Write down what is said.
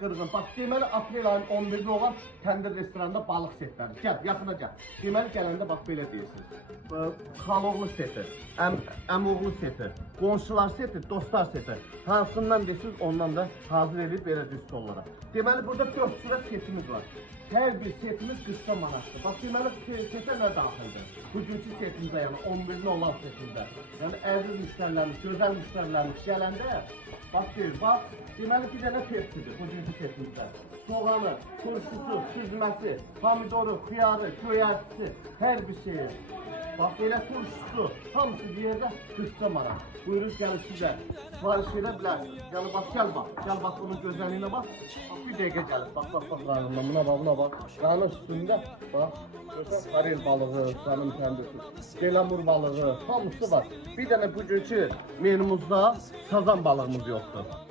qırğın. Bax, deməli aprel ayının 11-də olan təndir restoranda balıq setləri. Gəl, yaxına gəl. Deməli gələndə bax belə deyirsiniz. Xaloğlu seti, əmoğlu seti, qonşular seti, dostlar seti. Hansından desiniz, ondan da hazır edib verəcək stollara. Deməli burada 4 sıra setimiz var. Hər bir setimiz 40 manatdır. Bax, deməli setə nə daxildir? Bugünkü setimizdə, yəni 11-də olan setimizdə. Yəni əziz müştərilərimiz, gözəl müştərilərimiz gələndə, bax deyir, bax, deməli bir dənə tepsidir bugünkü setimizdə. Soğanı, turşusu, süzməsi, pomidoru, xiyarı, göyərtisi, hər bir şeyi. Bax, belə turşusu, hamısı bir yerdə 40 manat. Buyurun, gəlin sizə sipariş edə bilərsiniz. Yəni, bax, gəl bax, bunun gözəliyinə bax. Bax, bir dəqiqə gəlir, bax, qanundan, buna bax. Qanun üstündə, bax, karel balığı, qanun kəndisi, gelamur balığı, hamısı var. Bir dənə bugünkü menümüzdə sazan balığımız yoxdur.